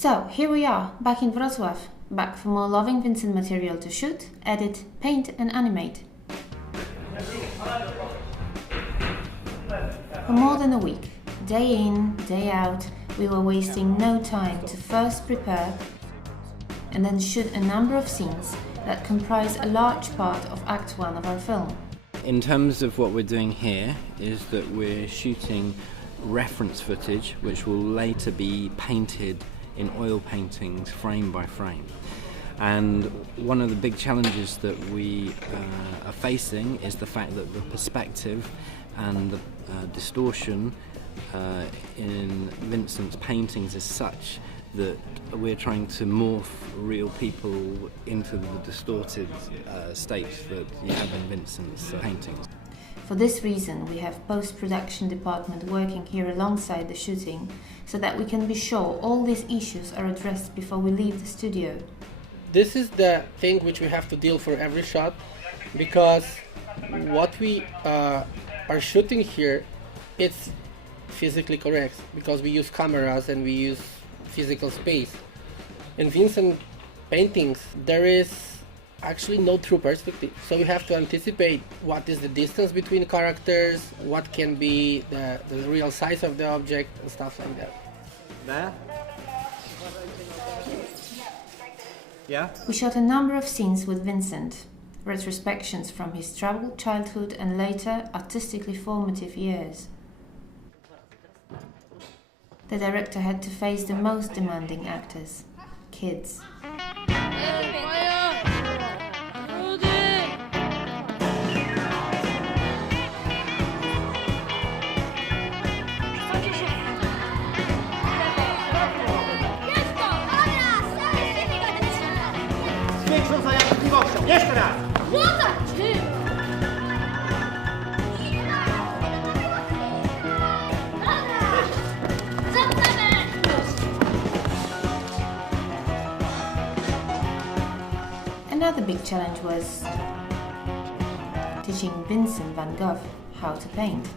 So, here we are, back in Wrocław, back for more Loving Vincent material to shoot, edit, paint and animate. For more than a week, day in, day out, we were wasting no time to first prepare and then shoot a number of scenes that comprise a large part of Act 1 of our film. In terms of what we're doing here is that we're shooting reference footage which will later be painted in oil paintings frame by frame. And one of the big challenges that we are facing is the fact that the perspective and the distortion in Vincent's paintings is such that we're trying to morph real people into the distorted state that you have in Vincent's paintings. For this reason, we have post-production department working here alongside the shooting so that we can be sure all these issues are addressed before we leave the studio. This is the thing which we have to deal for every shot, because what we are shooting here, it's physically correct because we use cameras and we use physical space. In Vincent paintings, there is actually no true perspective, so we have to anticipate what is the distance between characters, what can be the real size of the object and stuff like that. There? Yeah? We shot a number of scenes with Vincent, retrospections from his troubled childhood and later artistically formative years. The director had to face the most demanding actors, kids. Jeszcze raz! Another big challenge was teaching Vincent van Gogh how to paint.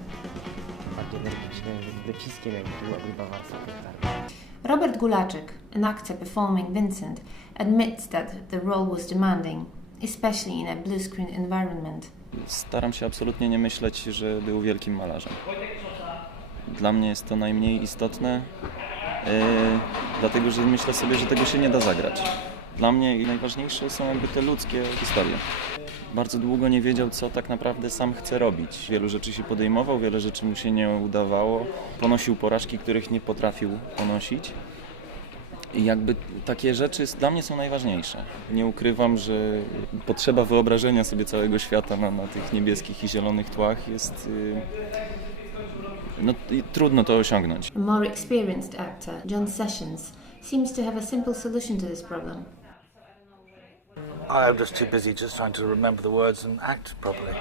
Robert Gulaczek, an actor performing Vincent, admits that the role was demanding, especially in a blue-screen environment. Staram się absolutnie nie myśleć, że był wielkim malarzem. Dla mnie jest to najmniej istotne, dlatego że myślę sobie, że tego się nie da zagrać. Dla mnie najważniejsze są jakby te ludzkie historie. Bardzo długo nie wiedział, co tak naprawdę sam chce robić. Wielu rzeczy się podejmował, wiele rzeczy mu się nie udawało. Ponosił porażki, których nie potrafił ponosić. I jakby takie rzeczy dla mnie są najważniejsze. Nie ukrywam, że potrzeba wyobrażenia sobie całego świata na tych niebieskich i zielonych tłach jest... trudno to osiągnąć. A more experienced actor, John Sessions, seems to have a simple solution to this problem. I'm just too busy just trying to remember the words and act properly.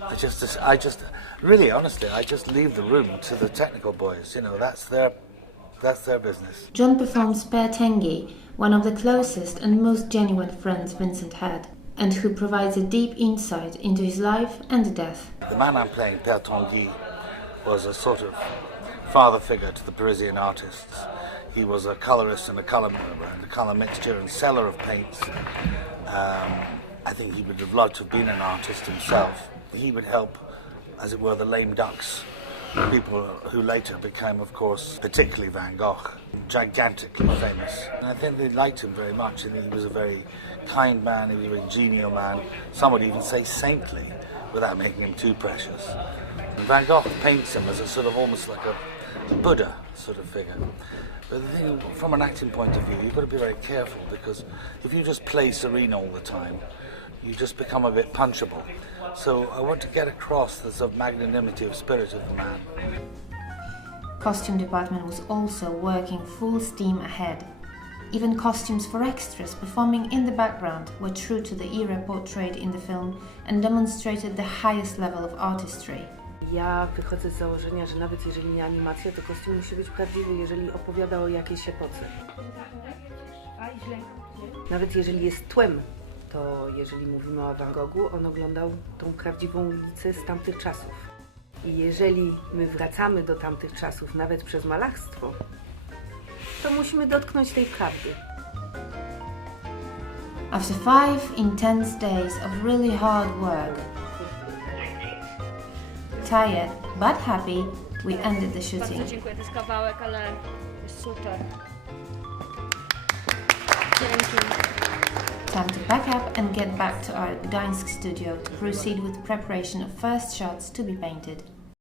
I just really honestly, I just leave the room to the technical boys. You know, that's their business. John performs Per Tengi, one of the closest and most genuine friends Vincent had, and who provides a deep insight into his life and death. The man I'm playing, Per Tanguy, was a sort of father figure to the Parisian artists. He was a colorist and a color mixture and seller of paints. I think he would have loved to have been an artist himself. He would help, as it were, the lame ducks, people who later became, of course, particularly Van Gogh, gigantically famous. And I think they liked him very much. I think he was a very kind man, he was a very genial man. Some would even say saintly, without making him too precious. And Van Gogh paints him as a sort of almost like a Buddha sort of figure. But the thing, from an acting point of view, you've got to be very careful, because if you just play serene all the time, you just become a bit punchable. So I want to get across the sort of magnanimity of spirit of the man. Costume department was also working full steam ahead. Even costumes for extras performing in the background were true to the era portrayed in the film and demonstrated the highest level of artistry. Ja wychodzę z założenia, że nawet jeżeli nie animacja, to kostium musi być prawdziwy, jeżeli opowiada o jakiejś epoce. Nawet jeżeli jest tłem, to jeżeli mówimy o Van Goghu, on oglądał tą prawdziwą ulicę z tamtych czasów. I jeżeli my wracamy do tamtych czasów, nawet przez malarstwo, to musimy dotknąć tej prawdy. After 5 intense days of really hard work, tired but happy, we ended the shooting. Bardzo dziękuję, to jest kawałek, ale jest super. Dzięki. Time to pack up and get back to our Gdańsk studio to proceed with preparation of first shots to be painted.